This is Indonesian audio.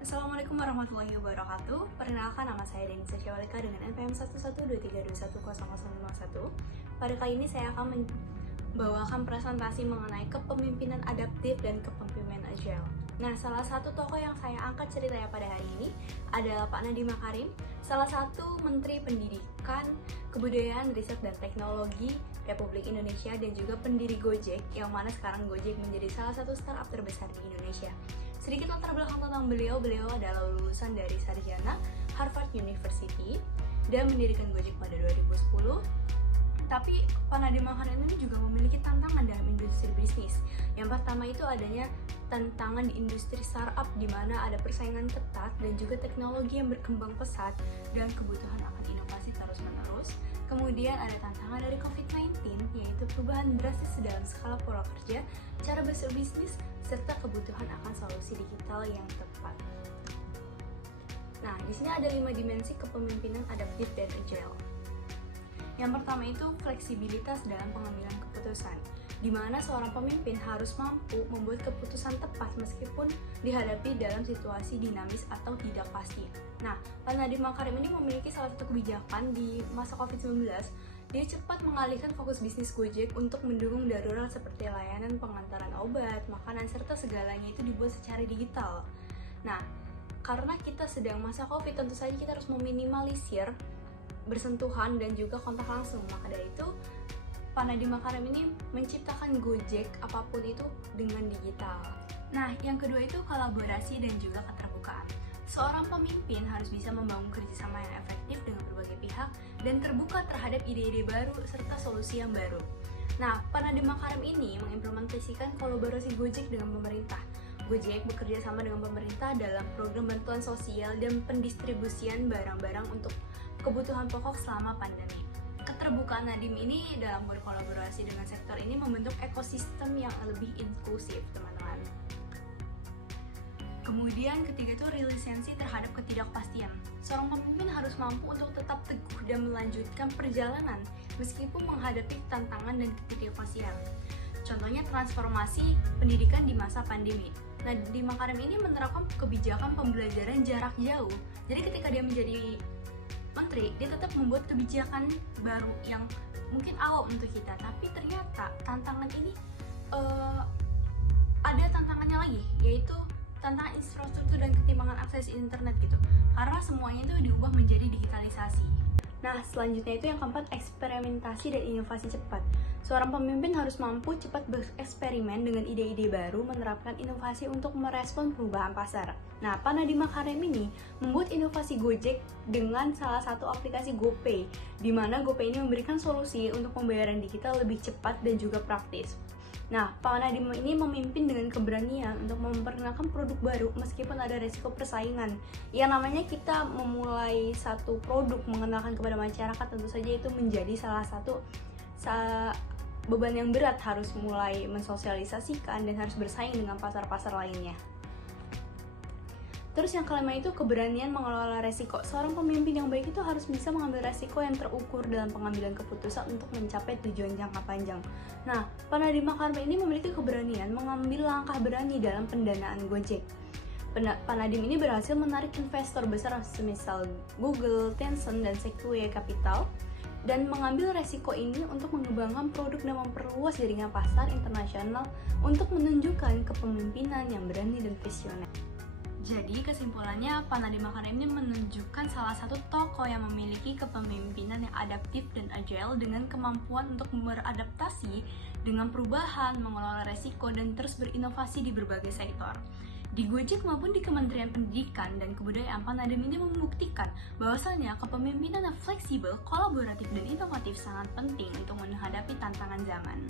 Assalamualaikum warahmatullahi wabarakatuh. Perkenalkan, nama saya Denisa Syawalika dengan NPM 112321051. Pada kali ini saya akan membawakan presentasi mengenai kepemimpinan adaptif dan kepemimpinan agile. Nah, salah satu tokoh yang saya angkat ceritanya pada hari ini adalah Pak Nadiem Makarim, salah satu Menteri Pendidikan, Kebudayaan, Riset, dan Teknologi Republik Indonesia dan juga pendiri Gojek, yang mana sekarang Gojek menjadi salah satu startup terbesar di Indonesia. Sedikit latar belakang tentang beliau adalah lulusan dari sarjana Harvard University dan mendirikan Gojek pada 2010. Tapi Pak Nadiem Makarim ini juga memiliki tantangan dalam industri bisnis. Yang pertama itu adanya tantangan di industri startup, di mana ada persaingan ketat dan juga teknologi yang berkembang pesat dan kebutuhan akan inovasi terus-menerus. Kemudian ada tantangan dari COVID-19, yaitu perubahan drastis dalam skala pola kerja, cara berbisnis, serta kebutuhan akan solusi digital yang tepat. Nah, di sini ada 5 dimensi kepemimpinan adaptif dan agile. Yang pertama itu fleksibilitas dalam pengambilan keputusan, di mana seorang pemimpin harus mampu membuat keputusan tepat meskipun dihadapi dalam situasi dinamis atau tidak pasti. Nah, Pak Nadiem Makarim ini memiliki salah satu kebijakan di masa COVID-19. Dia cepat mengalihkan fokus bisnis Gojek untuk mendukung darurat seperti layanan pengantaran obat, makanan, serta segalanya itu dibuat secara digital. Nah, karena kita sedang masa COVID, tentu saja kita harus meminimalisir bersentuhan dan juga kontak langsung. Maka dari itu, Pak Nadiem Makarim ini menciptakan Gojek apapun itu dengan digital. Nah, yang kedua itu kolaborasi dan juga keterbukaan. Seorang pemimpin harus bisa membangun kerjasama yang efektif dengan berbagai pihak dan terbuka terhadap ide-ide baru serta solusi yang baru. Nah, Pak Nadiem Makarim ini mengimplementasikan kolaborasi Gojek dengan pemerintah. Gojek bekerja sama dengan pemerintah dalam program bantuan sosial dan pendistribusian barang-barang untuk kebutuhan pokok selama pandemi. Keterbukaan Nadiem ini dalam berkolaborasi dengan sektor ini membentuk ekosistem yang lebih inklusif, teman-teman. Kemudian ketiga itu resiliensi terhadap ketidakpastian. Seorang pemimpin harus mampu untuk tetap teguh dan melanjutkan perjalanan meskipun menghadapi tantangan dan ketidakpastian. Contohnya transformasi pendidikan di masa pandemi. Nah, di Makarim ini menerapkan kebijakan pembelajaran jarak jauh. Jadi ketika dia menjadi menteri, dia tetap membuat kebijakan baru yang mungkin awam untuk kita, tapi ternyata tantangan ini ada tantangannya lagi, yaitu tantangan infrastruktur dan ketimbangan akses internet gitu, karena semuanya itu diubah menjadi digitalisasi. Nah, selanjutnya itu yang keempat, eksperimentasi dan inovasi cepat. Seorang pemimpin harus mampu cepat bereksperimen dengan ide-ide baru, menerapkan inovasi untuk merespon perubahan pasar. Nah, Pak Nadiem Makarim ini membuat inovasi Gojek dengan salah satu aplikasi GoPay, di mana GoPay ini memberikan solusi untuk pembayaran digital lebih cepat dan juga praktis. Nah, Pak Nadiem ini memimpin dengan keberanian untuk memperkenalkan produk baru meskipun ada resiko persaingan. Yang namanya kita memulai satu produk, mengenalkan kepada masyarakat, tentu saja itu menjadi salah satu beban yang berat, harus mulai mensosialisasikan dan harus bersaing dengan pasar-pasar lainnya. Terus yang kelima itu keberanian mengelola resiko. Seorang pemimpin yang baik itu harus bisa mengambil resiko yang terukur dalam pengambilan keputusan untuk mencapai tujuan jangka panjang. Nah, Pak Nadiem Makarim ini memiliki keberanian mengambil langkah berani dalam pendanaan Gojek. Pak Nadiem ini berhasil menarik investor besar semisal Google, Tencent, dan Sequoia Capital, dan mengambil resiko ini untuk mengembangkan produk dan memperluas jaringan pasar internasional untuk menunjukkan kepemimpinan yang berani dan visioner. Jadi kesimpulannya, Pak Nadiem Makarim ini menunjukkan salah satu tokoh yang memiliki kepemimpinan yang adaptif dan agile dengan kemampuan untuk beradaptasi dengan perubahan, mengelola resiko, dan terus berinovasi di berbagai sektor. Di Gojek maupun di Kementerian Pendidikan dan Kebudayaan, Pak Nadiem ini membuktikan bahwasannya kepemimpinan yang fleksibel, kolaboratif, dan inovatif sangat penting untuk menghadapi tantangan zaman.